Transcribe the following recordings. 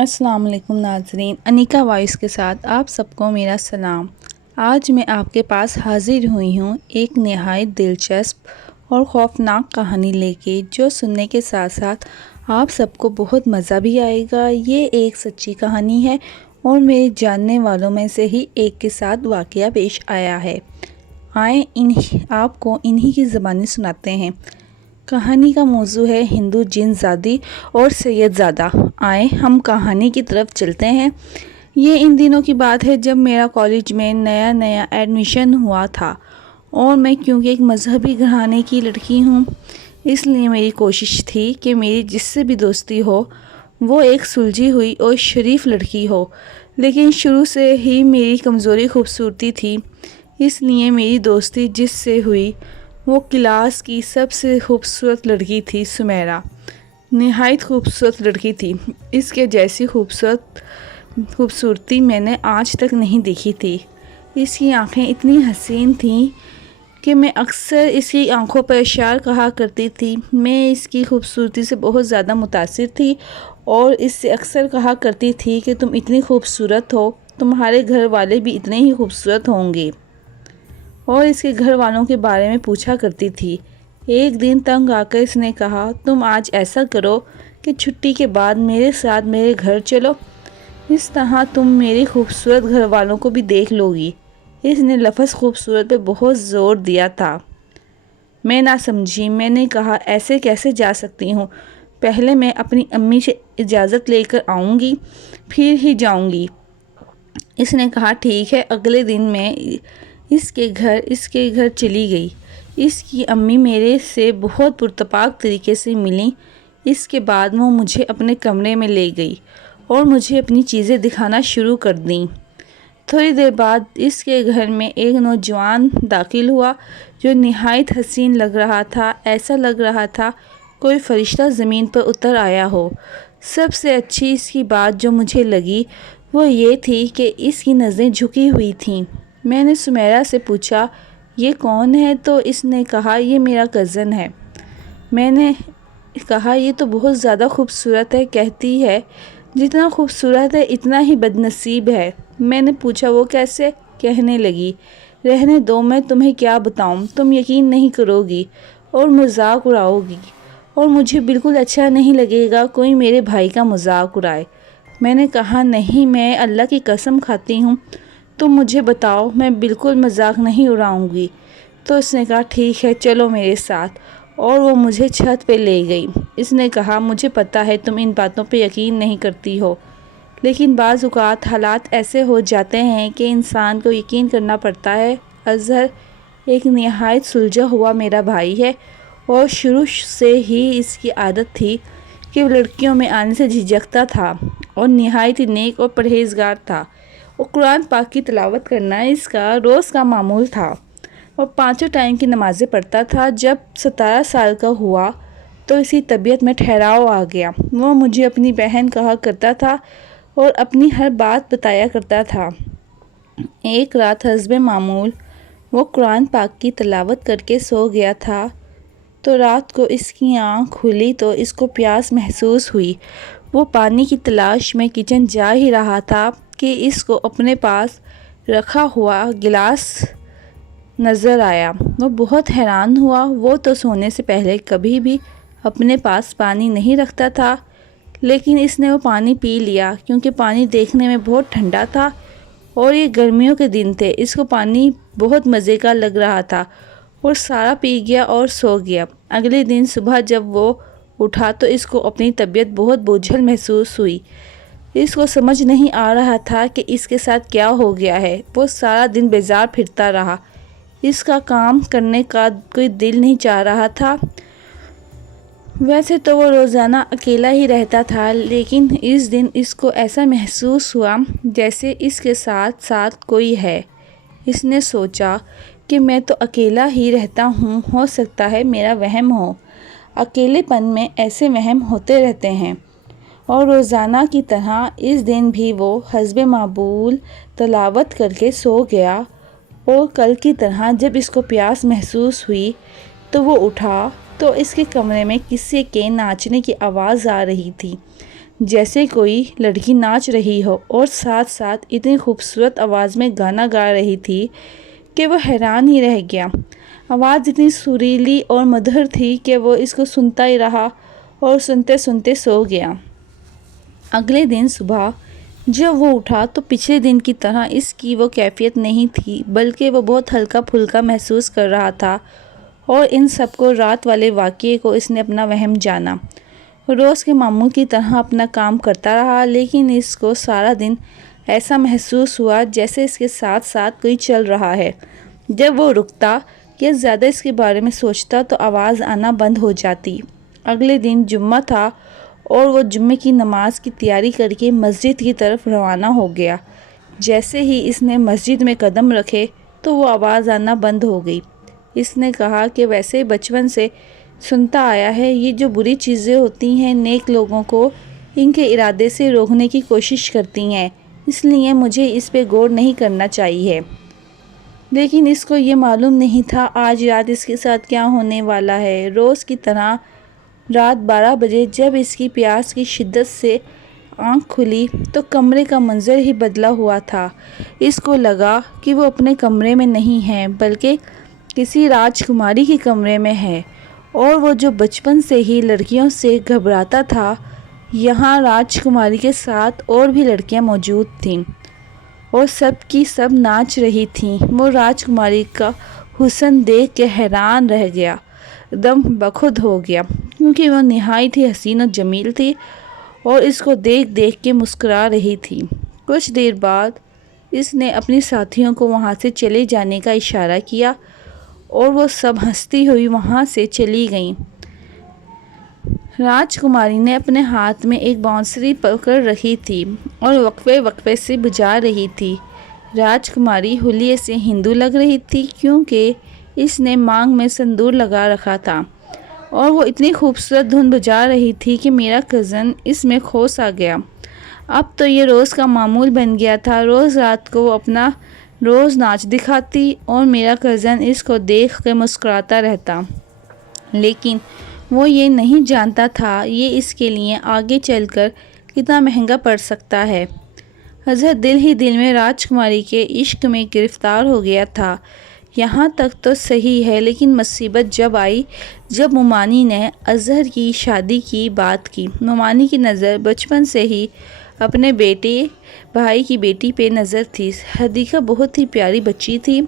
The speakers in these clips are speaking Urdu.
السلام علیکم ناظرین، انیکا وائس کے ساتھ آپ سب کو میرا سلام۔ آج میں آپ کے پاس حاضر ہوئی ہوں ایک نہایت دلچسپ اور خوفناک کہانی لے کے، جو سننے کے ساتھ ساتھ آپ سب کو بہت مزہ بھی آئے گا۔ یہ ایک سچی کہانی ہے اور میرے جاننے والوں میں سے ہی ایک کے ساتھ واقعہ پیش آیا ہے۔ آئیں آپ کو انہی کی زبانی سناتے ہیں۔ کہانی کا موضوع ہے ہندو جن زادی اور سید زادہ۔ آئیں ہم کہانی کی طرف چلتے ہیں۔ یہ ان دنوں کی بات ہے جب میرا کالج میں نیا ایڈمیشن ہوا تھا، اور میں کیونکہ ایک مذہبی گھرانے کی لڑکی ہوں، اس لیے میری کوشش تھی کہ میری جس سے بھی دوستی ہو وہ ایک سلجھی ہوئی اور شریف لڑکی ہو۔ لیکن شروع سے ہی میری کمزوری خوبصورتی تھی، اس لیے میری دوستی جس سے ہوئی وہ کلاس کی سب سے خوبصورت لڑکی تھی، سمیرا۔ نہایت خوبصورت لڑکی تھی، اس کے جیسی خوبصورتی میں نے آج تک نہیں دیکھی تھی۔ اس کی آنکھیں اتنی حسین تھیں کہ میں اکثر اس کی آنکھوں پر اشار کہا کرتی تھی۔ میں اس کی خوبصورتی سے بہت زیادہ متاثر تھی اور اس سے اکثر کہا کرتی تھی کہ تم اتنی خوبصورت ہو، تمہارے گھر والے بھی اتنے ہی خوبصورت ہوں گے، اور اس کے گھر والوں کے بارے میں پوچھا کرتی تھی۔ ایک دن تنگ آ کر اس نے کہا، تم آج ایسا کرو کہ چھٹی کے بعد میرے ساتھ میرے گھر چلو، اس طرح تم میری خوبصورت گھر والوں کو بھی دیکھ لو گی۔ اس نے لفظ خوبصورت پہ بہت زور دیا تھا۔ میں نہ سمجھی، میں نے کہا ایسے کیسے جا سکتی ہوں، پہلے میں اپنی امی سے اجازت لے کر آؤں گی، پھر ہی جاؤں گی۔ اس نے کہا ٹھیک ہے۔ اگلے دن میں اس کے گھر چلی گئی۔ اس کی امی میرے سے بہت پرتپاک طریقے سے ملیں۔ اس کے بعد وہ مجھے اپنے کمرے میں لے گئی اور مجھے اپنی چیزیں دکھانا شروع کر دیں۔ تھوڑی دیر بعد اس کے گھر میں ایک نوجوان داخل ہوا جو نہایت حسین لگ رہا تھا، ایسا لگ رہا تھا کوئی فرشتہ زمین پر اتر آیا ہو۔ سب سے اچھی اس کی بات جو مجھے لگی وہ یہ تھی کہ اس کی نظریں جھکی ہوئی تھیں۔ میں نے سمیرا سے پوچھا یہ کون ہے؟ تو اس نے کہا یہ میرا کزن ہے۔ میں نے کہا یہ تو بہت زیادہ خوبصورت ہے، کہتی ہے جتنا خوبصورت ہے اتنا ہی بد نصیب ہے۔ میں نے پوچھا وہ کیسے؟ کہنے لگی رہنے دو، میں تمہیں کیا بتاؤں، تم یقین نہیں کرو گی اور مذاق اڑاؤ گی، اور مجھے بالکل اچھا نہیں لگے گا کوئی میرے بھائی کا مذاق اڑائے۔ میں نے کہا نہیں، میں اللہ کی قسم کھاتی ہوں، تم مجھے بتاؤ، میں بالکل مذاق نہیں اڑاؤں گی۔ تو اس نے کہا ٹھیک ہے چلو میرے ساتھ، اور وہ مجھے چھت پہ لے گئی۔ اس نے کہا مجھے پتہ ہے تم ان باتوں پہ یقین نہیں کرتی ہو، لیکن بعض اوقات حالات ایسے ہو جاتے ہیں کہ انسان کو یقین کرنا پڑتا ہے۔ اظہر ایک نہایت سلجھا ہوا میرا بھائی ہے، اور شروع سے ہی اس کی عادت تھی کہ وہ لڑکیوں میں آنے سے جھجکتا تھا، اور نہایت نیک اور پرہیزگار تھا، اور قرآن پاک کی تلاوت کرنا اس کا روز کا معمول تھا، اور 5 ٹائم کی نمازیں پڑھتا تھا۔ جب 17 سال کا ہوا تو اس کی طبیعت میں ٹھہراؤ آ گیا۔ وہ مجھے اپنی بہن کہا کرتا تھا اور اپنی ہر بات بتایا کرتا تھا۔ ایک رات حسب معمول وہ قرآن پاک کی تلاوت کر کے سو گیا تھا، تو رات کو اس کی آنکھ کھلی تو اس کو پیاس محسوس ہوئی۔ وہ پانی کی تلاش میں کچن جا ہی رہا تھا کہ اس کو اپنے پاس رکھا ہوا گلاس نظر آیا۔ وہ بہت حیران ہوا، وہ تو سونے سے پہلے کبھی بھی اپنے پاس پانی نہیں رکھتا تھا، لیکن اس نے وہ پانی پی لیا کیونکہ پانی دیکھنے میں بہت ٹھنڈا تھا اور یہ گرمیوں کے دن تھے۔ اس کو پانی بہت مزے کا لگ رہا تھا اور سارا پی گیا اور سو گیا۔ اگلے دن صبح جب وہ اٹھا تو اس کو اپنی طبیعت بہت بوجھل محسوس ہوئی۔ اس کو سمجھ نہیں آ رہا تھا کہ اس کے ساتھ کیا ہو گیا ہے۔ وہ سارا دن بیزار پھرتا رہا، اس کا کام کرنے کا کوئی دل نہیں چاہ رہا تھا۔ ویسے تو وہ روزانہ اکیلا ہی رہتا تھا، لیکن اس دن اس کو ایسا محسوس ہوا جیسے اس کے ساتھ ساتھ کوئی ہے۔ اس نے سوچا کہ میں تو اکیلا ہی رہتا ہوں، ہو سکتا ہے میرا وہم ہو۔ اکیلے پن میں ایسے وہم ہوتے رہتے ہیں، اور روزانہ کی طرح اس دن بھی وہ حسب معمول تلاوت کر کے سو گیا، اور کل کی طرح جب اس کو پیاس محسوس ہوئی تو وہ اٹھا تو اس کے کمرے میں کسی کے ناچنے کی آواز آ رہی تھی۔ جیسے کوئی لڑکی ناچ رہی ہو اور ساتھ ساتھ اتنی خوبصورت آواز میں گانا گا رہی تھی کہ وہ حیران ہی رہ گیا۔ آواز اتنی سریلی اور مدھر تھی کہ وہ اس کو سنتا ہی رہا اور سنتے سنتے سو گیا۔ اگلے دن صبح جب وہ اٹھا تو پچھلے دن کی طرح اس کی وہ کیفیت نہیں تھی، بلکہ وہ بہت ہلکا پھلکا محسوس کر رہا تھا اور ان سب کو رات والے واقعے کو اس نے اپنا وہم جانا۔ روز کے معمول کی طرح اپنا کام کرتا رہا، لیکن اس کو سارا دن ایسا محسوس ہوا جیسے اس کے ساتھ ساتھ کوئی چل رہا ہے۔ جب وہ رکتا یا زیادہ اس کے بارے میں سوچتا تو آواز آنا بند ہو جاتی۔ اگلے دن جمعہ تھا اور وہ جمعے کی نماز کی تیاری کر کے مسجد کی طرف روانہ ہو گیا۔ جیسے ہی اس نے مسجد میں قدم رکھے تو وہ آواز آنا بند ہو گئی۔ اس نے کہا کہ ویسے بچپن سے سنتا آیا ہے، یہ جو بری چیزیں ہوتی ہیں نیک لوگوں کو ان کے ارادے سے روکنے کی کوشش کرتی ہیں، اس لیے مجھے اس پہ غور نہیں کرنا چاہیے۔ لیکن اس کو یہ معلوم نہیں تھا آج رات اس کے ساتھ کیا ہونے والا ہے۔ روز کی طرح رات 12 بجے جب اس کی پیاس کی شدت سے آنکھ کھلی تو کمرے کا منظر ہی بدلا ہوا تھا۔ اس کو لگا کہ وہ اپنے کمرے میں نہیں ہے بلکہ کسی راجکماری کے کمرے میں ہے، اور وہ جو بچپن سے ہی لڑکیوں سے گھبراتا تھا، یہاں راجکماری کے ساتھ اور بھی لڑکیاں موجود تھیں اور سب کی سب ناچ رہی تھیں۔ وہ راجکماری کا حسن دیکھ کے حیران رہ گیا، دم بخود ہو گیا، کیونکہ وہ نہایت ہی حسین و جمیل تھی اور اس کو دیکھ دیکھ کے مسکرا رہی تھی۔ کچھ دیر بعد اس نے اپنی ساتھیوں کو وہاں سے چلے جانے کا اشارہ کیا اور وہ سب ہنستی ہوئی وہاں سے چلی گئیں۔ راجکماری نے اپنے ہاتھ میں ایک بانسری پکڑ رکھی تھی اور وقفے وقفے سے بجا رہی تھی۔ راجکماری حلیے سے ہندو لگ رہی تھی کیونکہ اس نے مانگ میں سندور لگا رکھا تھا اور وہ اتنی خوبصورت دھن بجا رہی تھی کہ میرا کزن اس میں کھو سا گیا۔ اب تو یہ روز کا معمول بن گیا تھا، روز رات کو وہ اپنا روز ناچ دکھاتی اور میرا کزن اس کو دیکھ کے مسکراتا رہتا، لیکن وہ یہ نہیں جانتا تھا یہ اس کے لیے آگے چل کر کتنا مہنگا پڑ سکتا ہے۔ اظہر دل ہی دل میں راجکماری کے عشق میں گرفتار ہو گیا تھا۔ یہاں تک تو صحیح ہے، لیکن مصیبت جب آئی جب مومانی نے اظہر کی شادی کی بات کی۔ مومانی کی نظر بچپن سے ہی اپنے بیٹے بھائی کی بیٹی پہ نظر تھی۔ حدیقہ بہت ہی پیاری بچی تھی۔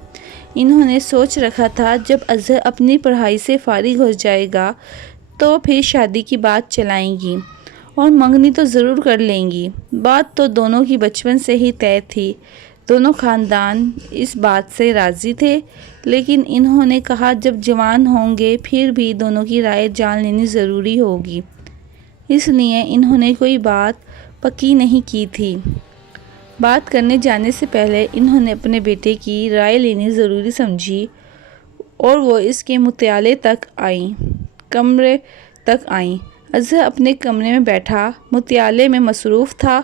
انہوں نے سوچ رکھا تھا جب اظہر اپنی پڑھائی سے فارغ ہو جائے گا تو پھر شادی کی بات چلائیں گی اور منگنی تو ضرور کر لیں گی۔ بات تو دونوں کی بچپن سے ہی طے تھی، دونوں خاندان اس بات سے راضی تھے، لیکن انہوں نے کہا جب جوان ہوں گے پھر بھی دونوں کی رائے جان لینی ضروری ہوگی، اس لیے انہوں نے کوئی بات پکی نہیں کی تھی۔ بات کرنے جانے سے پہلے انہوں نے اپنے بیٹے کی رائے لینی ضروری سمجھی اور وہ اس کے مطالعے تک آئیں، کمرے تک آئیں۔ اظہر اپنے کمرے میں بیٹھا مطالعے میں مصروف تھا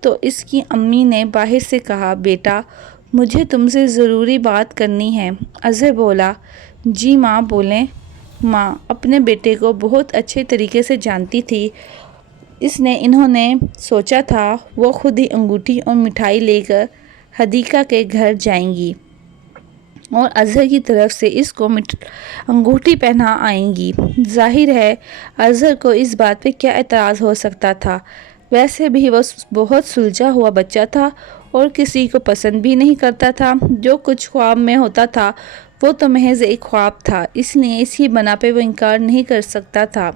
تو اس کی امی نے باہر سے کہا، بیٹا مجھے تم سے ضروری بات کرنی ہے۔ اظہر بولا، جی ماں بولیں۔ ماں اپنے بیٹے کو بہت اچھے طریقے سے جانتی تھی، انہوں نے سوچا تھا وہ خود ہی انگوٹھی اور مٹھائی لے کر حدیقہ کے گھر جائیں گی اور اظہر کی طرف سے اس کو انگوٹھی پہنا آئیں گی۔ ظاہر ہے اظہر کو اس بات پہ کیا اعتراض ہو سکتا تھا، ویسے بھی وہ بہت سلجھا ہوا بچہ تھا اور کسی کو پسند بھی نہیں کرتا تھا۔ جو کچھ خواب میں ہوتا تھا وہ تو محض ایک خواب تھا، اس لیے اس کی بنا پہ وہ انکار نہیں کر سکتا تھا۔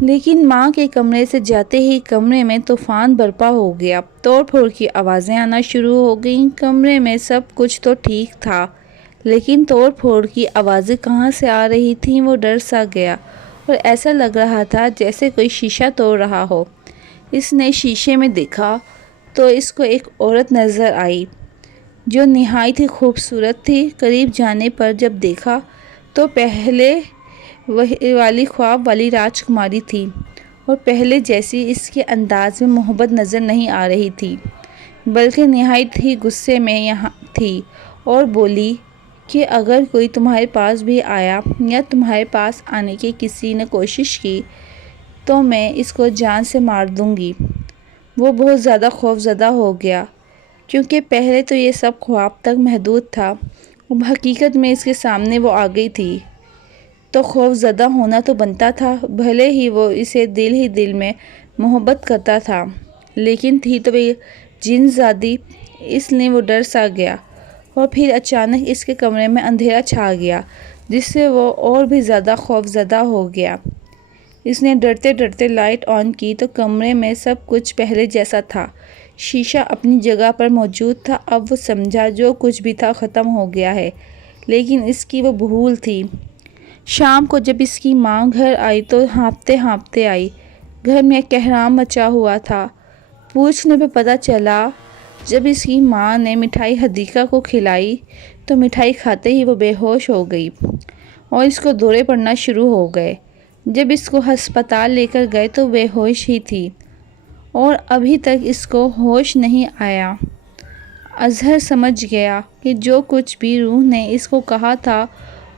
لیکن ماں کے کمرے سے جاتے ہی کمرے میں طوفان برپا ہو گیا، توڑ پھوڑ کی آوازیں آنا شروع ہو گئیں۔ کمرے میں سب کچھ تو ٹھیک تھا، لیکن توڑ پھوڑ کی آوازیں کہاں سے آ رہی تھیں وہ ڈر سا گیا اور ایسا لگ رہا تھا جیسے کوئی شیشہ توڑ رہا ہو۔ اس نے شیشے میں دیکھا تو اس کو ایک عورت نظر آئی جو نہایت ہی خوبصورت تھی۔ قریب جانے پر جب دیکھا تو پہلے والی خواب والی راجکماری تھی اور پہلے جیسی اس کے انداز میں محبت نظر نہیں آ رہی تھی، بلکہ نہایت ہی غصے میں تھی اور بولی کہ اگر کوئی تمہارے پاس بھی آیا یا تمہارے پاس آنے کی کسی نے کوشش کی تو میں اس کو جان سے مار دوں گی۔ وہ بہت زیادہ خوف زدہ ہو گیا، کیونکہ پہلے تو یہ سب خواب تک محدود تھا، اب حقیقت میں اس کے سامنے وہ آ گئی تھی، تو خوف زدہ ہونا تو بنتا تھا، بھلے ہی وہ اسے دل ہی دل میں محبت کرتا تھا، لیکن تھی تو وہ جن زادی، اس لیے وہ ڈر سا گیا۔ اور پھر اچانک اس کے کمرے میں اندھیرا چھا گیا، جس سے وہ اور بھی زیادہ خوف زدہ ہو گیا۔ اس نے ڈرتے ڈرتے لائٹ آن کی تو کمرے میں سب کچھ پہلے جیسا تھا، شیشہ اپنی جگہ پر موجود تھا۔ اب وہ سمجھا جو کچھ بھی تھا ختم ہو گیا ہے، لیکن اس کی وہ بھول تھی۔ شام کو جب اس کی ماں گھر آئی تو ہانپتے ہانپتے آئی۔ گھر میں کہرام مچا ہوا تھا۔ پوچھنے پہ پتہ چلا، جب اس کی ماں نے مٹھائی حدیقہ کو کھلائی تو مٹھائی کھاتے ہی وہ بے ہوش ہو گئی اور اس کو دورے پڑنا شروع ہو گئے۔ جب اس کو ہسپتال لے کر گئے تو بے ہوش ہی تھی اور ابھی تک اس کو ہوش نہیں آیا۔ اظہر سمجھ گیا کہ جو کچھ بھی روح نے اس کو کہا تھا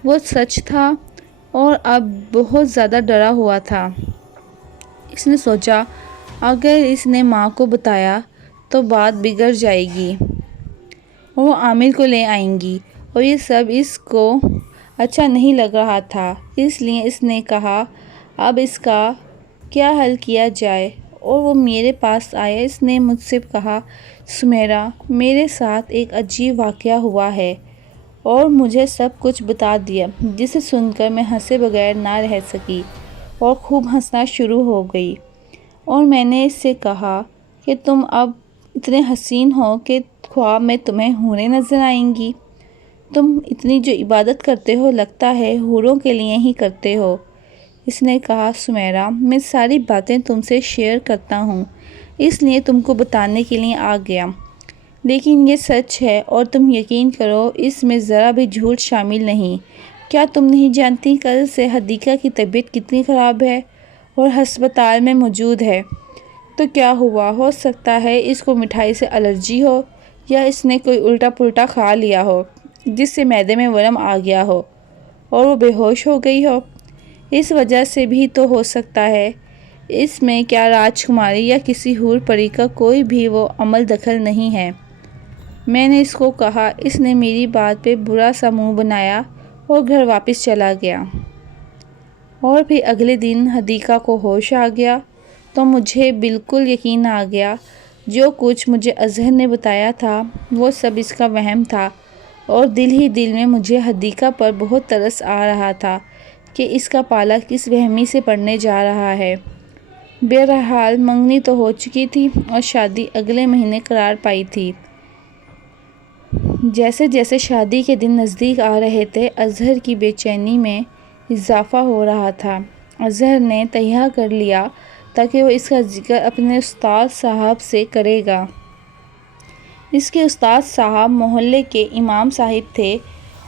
وہ سچ تھا اور اب بہت زیادہ ڈرا ہوا تھا۔ اس نے سوچا اگر اس نے ماں کو بتایا تو بات بگڑ جائے گی اور وہ عامر کو لے آئیں گی، اور یہ سب اس کو اچھا نہیں لگ رہا تھا۔ اس لیے اس نے کہا اب اس کا کیا حل کیا جائے، اور وہ میرے پاس آیا۔ اس نے مجھ سے کہا سمیرہ، میرے ساتھ ایک عجیب واقعہ ہوا ہے، اور مجھے سب کچھ بتا دیا، جسے سن کر میں ہنسے بغیر نہ رہ سکی اور خوب ہنسنا شروع ہو گئی۔ اور میں نے اس سے کہا کہ تم اب اتنے حسین ہو کہ خواب میں تمہیں حوریں نظر آئیں گی، تم اتنی جو عبادت کرتے ہو لگتا ہے حوروں کے لیے ہی کرتے ہو۔ اس نے کہا سمیرہ، میں ساری باتیں تم سے شیئر کرتا ہوں، اس لیے تم کو بتانے کے لیے آ گیا، لیکن یہ سچ ہے اور تم یقین کرو اس میں ذرا بھی جھوٹ شامل نہیں۔ کیا تم نہیں جانتی کل سے حدیقہ کی طبیعت کتنی خراب ہے اور ہسپتال میں موجود ہے؟ تو کیا ہوا؟ ہو سکتا ہے اس کو مٹھائی سے الرجی ہو، یا اس نے کوئی الٹا پلٹا کھا لیا ہو جس سے معدے میں ورم آ گیا ہو اور وہ بے ہوش ہو گئی ہو۔ اس وجہ سے بھی تو ہو سکتا ہے۔ اس میں کیا راجکماری یا کسی حور پری کا کوئی بھی وہ عمل دخل نہیں ہے؟ میں نے اس کو کہا۔ اس نے میری بات پہ برا سا منہ بنایا اور گھر واپس چلا گیا۔ اور پھر اگلے دن حدیقہ کو ہوش آ گیا تو مجھے بالکل یقین آ گیا جو کچھ مجھے اظہر نے بتایا تھا وہ سب اس کا وہم تھا، اور دل ہی دل میں مجھے حدیقہ پر بہت ترس آ رہا تھا کہ اس کا پالا کس وہمی سے پڑنے جا رہا ہے۔ بہرحال منگنی تو ہو چکی تھی اور شادی اگلے مہینے قرار پائی تھی۔ جیسے جیسے شادی کے دن نزدیک آ رہے تھے، اظہر کی بے چینی میں اضافہ ہو رہا تھا۔ اظہر نے تہیہ کر لیا تھا کہ وہ اس کا ذکر اپنے استاد صاحب سے کرے گا۔ اس کے استاد صاحب محلے کے امام صاحب تھے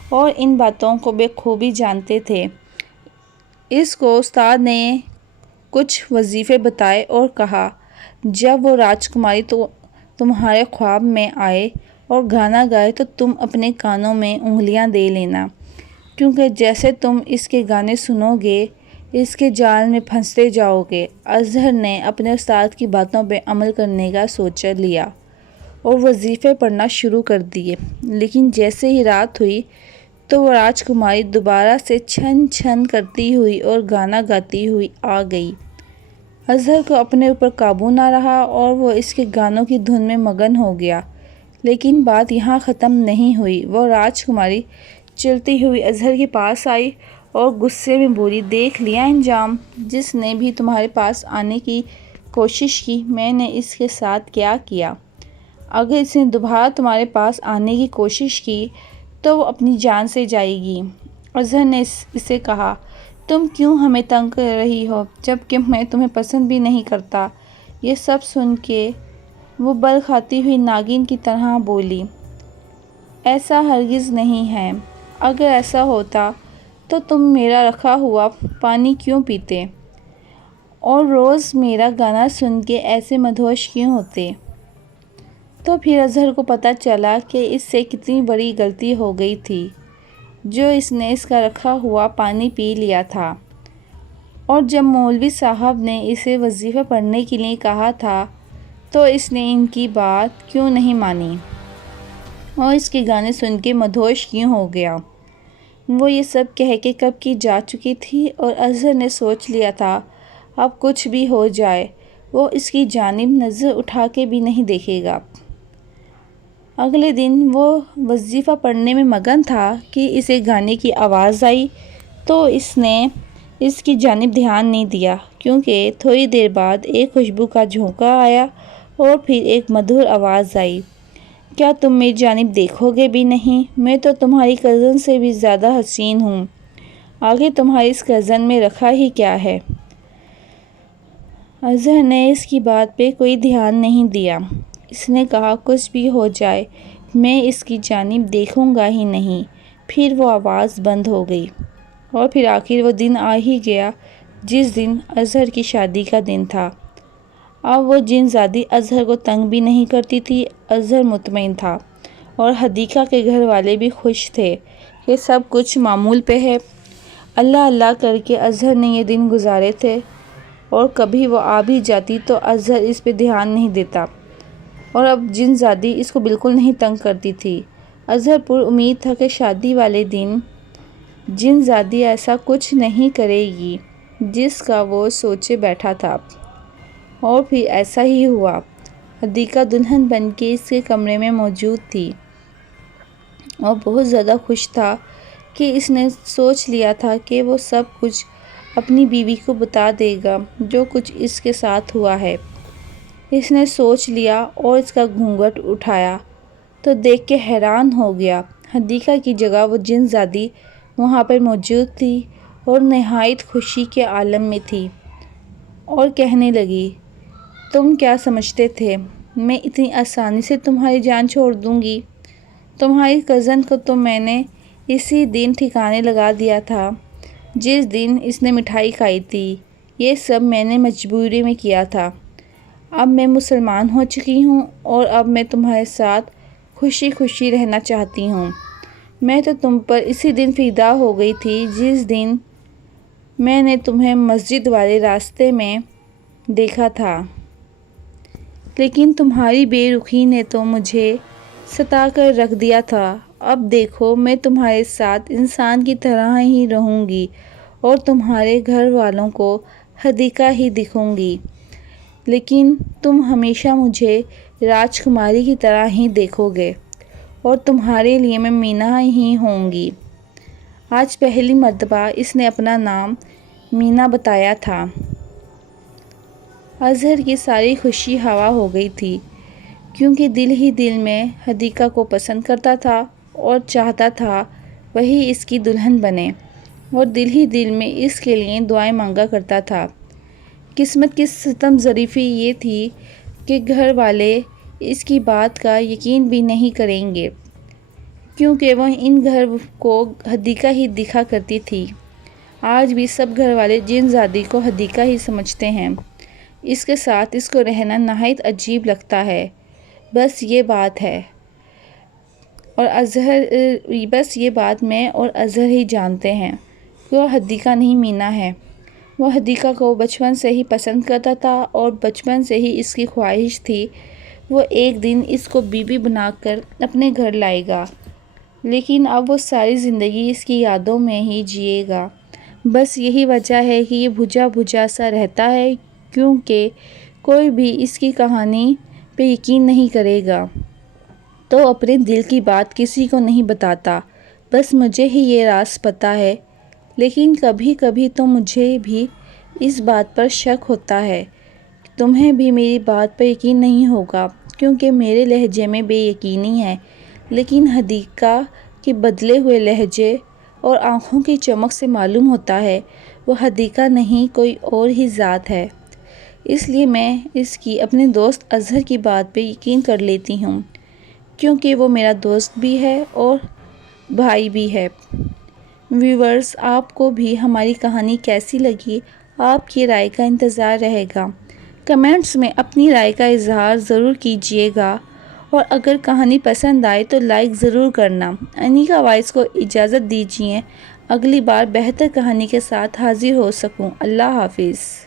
اور ان باتوں کو بخوبی جانتے تھے۔ اس کو استاد نے کچھ وظیفے بتائے اور کہا جب وہ راجکماری تمہارے خواب میں آئے اور گانا گائے تو تم اپنے کانوں میں انگلیاں دے لینا، کیونکہ جیسے تم اس کے گانے سنو گے اس کے جال میں پھنستے جاؤ گے۔ اظہر نے اپنے استاد کی باتوں پہ عمل کرنے کا سوچ لیا اور وظیفے پڑھنا شروع کر دیے، لیکن جیسے ہی رات ہوئی تو وہ راجکماری دوبارہ سے چھن چھن کرتی ہوئی اور گانا گاتی ہوئی آ گئی۔ اظہر کو اپنے اوپر قابو نہ رہا اور وہ اس کے گانوں کی دھن میں مگن ہو گیا۔ لیکن بات یہاں ختم نہیں ہوئی۔ وہ راجکماری چلتی ہوئی اظہر کے پاس آئی اور غصے میں بولی، دیکھ لیا انجام؟ جس نے بھی تمہارے پاس آنے کی کوشش کی میں نے اس کے ساتھ کیا کیا۔ اگر اس نے دوبارہ تمہارے پاس آنے کی کوشش کی تو وہ اپنی جان سے جائے گی۔ اظہر نے اسے کہا، تم کیوں ہمیں تنگ کر رہی ہو جبکہ میں تمہیں پسند بھی نہیں کرتا؟ یہ سب سن کے وہ بل کھاتی ہوئی ناگن کی طرح بولی، ایسا ہرگز نہیں ہے۔ اگر ایسا ہوتا تو تم میرا رکھا ہوا پانی کیوں پیتے اور روز میرا گانا سن کے ایسے مدہوش کیوں ہوتے؟ تو پھر اظہر کو پتہ چلا کہ اس سے کتنی بڑی غلطی ہو گئی تھی جو اس نے اس کا رکھا ہوا پانی پی لیا تھا۔ اور جب مولوی صاحب نے اسے وظیفہ پڑھنے کے لیے کہا تھا تو اس نے ان کی بات کیوں نہیں مانی اور اس کے گانے سن کے مدہوش کیوں ہو گیا۔ وہ یہ سب کہہ کے کب کی جا چکی تھی اور اظہر نے سوچ لیا تھا اب کچھ بھی ہو جائے وہ اس کی جانب نظر اٹھا کے بھی نہیں دیکھے گا۔ اگلے دن وہ وظیفہ پڑھنے میں مگن تھا کہ اسے گانے کی آواز آئی تو اس نے اس کی جانب دھیان نہیں دیا، کیونکہ تھوڑی دیر بعد ایک خوشبو کا جھونکا آیا اور پھر ایک مدھر آواز آئی، کیا تم میری جانب دیکھو گے بھی نہیں؟ میں تو تمہاری کزن سے بھی زیادہ حسین ہوں، آگے تمہاری اس کزن میں رکھا ہی کیا ہے؟ اظہر نے اس کی بات پہ کوئی دھیان نہیں دیا۔ اس نے کہا کچھ بھی ہو جائے میں اس کی جانب دیکھوں گا ہی نہیں۔ پھر وہ آواز بند ہو گئی اور پھر آخر وہ دن آ ہی گیا جس دن اظہر کی شادی کا دن تھا۔ اب وہ جن زادی اظہر کو تنگ بھی نہیں کرتی تھی۔ اظہر مطمئن تھا اور حدیقہ کے گھر والے بھی خوش تھے کہ سب کچھ معمول پہ ہے۔ اللہ اللہ کر کے اظہر نے یہ دن گزارے تھے اور کبھی وہ آ بھی جاتی تو اظہر اس پہ دھیان نہیں دیتا اور اب جن زادی اس کو بالکل نہیں تنگ کرتی تھی۔ اظہر پر امید تھا کہ شادی والے دن جن زادی ایسا کچھ نہیں کرے گی جس کا وہ سوچے بیٹھا تھا، اور پھر ایسا ہی ہوا۔ حدیقہ دلہن بن کے اس کے کمرے میں موجود تھی اور بہت زیادہ خوش تھا کہ اس نے سوچ لیا تھا کہ وہ سب کچھ اپنی بیوی کو بتا دے گا جو کچھ اس کے ساتھ ہوا ہے۔ اس نے سوچ لیا اور اس کا گھونگھٹ اٹھایا تو دیکھ کے حیران ہو گیا۔ حدیقہ کی جگہ وہ جن زادی وہاں پر موجود تھی اور نہایت خوشی کے عالم میں تھی اور کہنے لگی، تم کیا سمجھتے تھے میں اتنی آسانی سے تمہاری جان چھوڑ دوں گی؟ تمہاری کزن کو تو میں نے اسی دن ٹھکانے لگا دیا تھا جس دن اس نے مٹھائی کھائی تھی۔ یہ سب میں نے مجبوری میں کیا تھا۔ اب میں مسلمان ہو چکی ہوں اور اب میں تمہارے ساتھ خوشی خوشی رہنا چاہتی ہوں۔ میں تو تم پر اسی دن فدا ہو گئی تھی جس دن میں نے تمہیں مسجد والے راستے میں دیکھا تھا، لیکن تمہاری بے رخی نے تو مجھے ستا کر رکھ دیا تھا۔ اب دیکھو میں تمہارے ساتھ انسان کی طرح ہی رہوں گی اور تمہارے گھر والوں کو حدیقہ ہی دکھوں گی، لیکن تم ہمیشہ مجھے راجکماری کی طرح ہی دیکھو گے اور تمہارے لیے میں مینا ہی ہوں گی۔ آج پہلی مرتبہ اس نے اپنا نام مینا بتایا تھا۔ اظہر کی ساری خوشی ہوا ہو گئی تھی، کیونکہ دل ہی دل میں حدیقہ کو پسند کرتا تھا اور چاہتا تھا وہی اس کی دلہن بنے، اور دل ہی دل میں اس کے لیے دعائیں مانگا کرتا تھا۔ قسمت کی ستم ظریفی یہ تھی کہ گھر والے اس کی بات کا یقین بھی نہیں کریں گے، کیونکہ وہ ان گھر کو حدیقہ ہی دکھا کرتی تھی۔ آج بھی سب گھر والے جن زادی کو حدیقہ ہی سمجھتے ہیں۔ اس کے ساتھ اس کو رہنا نہایت عجیب لگتا ہے۔ بس یہ بات میں اور اظہر ہی جانتے ہیں کہ وہ حدیقہ نہیں مینا ہے۔ وہ حدیقہ کو بچپن سے ہی پسند کرتا تھا اور بچپن سے ہی اس کی خواہش تھی وہ ایک دن اس کو بیوی بنا کر اپنے گھر لائے گا، لیکن اب وہ ساری زندگی اس کی یادوں میں ہی جیے گا۔ بس یہی وجہ ہے کہ یہ بجھا بجھا سا رہتا ہے، کیونکہ کوئی بھی اس کی کہانی پہ یقین نہیں کرے گا تو اپنے دل کی بات کسی کو نہیں بتاتا۔ بس مجھے ہی یہ راز پتہ ہے، لیکن کبھی کبھی تو مجھے بھی اس بات پر شک ہوتا ہے کہ تمہیں بھی میری بات پر یقین نہیں ہوگا، کیونکہ میرے لہجے میں بے یقینی ہے، لیکن حدیقہ کے بدلے ہوئے لہجے اور آنکھوں کی چمک سے معلوم ہوتا ہے وہ حدیقہ نہیں کوئی اور ہی ذات ہے۔ اس لیے میں اس کی اپنے دوست اظہر کی بات پہ یقین کر لیتی ہوں، کیونکہ وہ میرا دوست بھی ہے اور بھائی بھی ہے۔ ویورز، آپ کو بھی ہماری کہانی کیسی لگی؟ آپ کی رائے کا انتظار رہے گا۔ کمنٹس میں اپنی رائے کا اظہار ضرور کیجیے گا اور اگر کہانی پسند آئے تو لائک ضرور کرنا۔ انیکا وائس کو اجازت دیجیے۔ اگلی بار بہتر کہانی کے ساتھ حاضر ہو سکوں۔ اللہ حافظ۔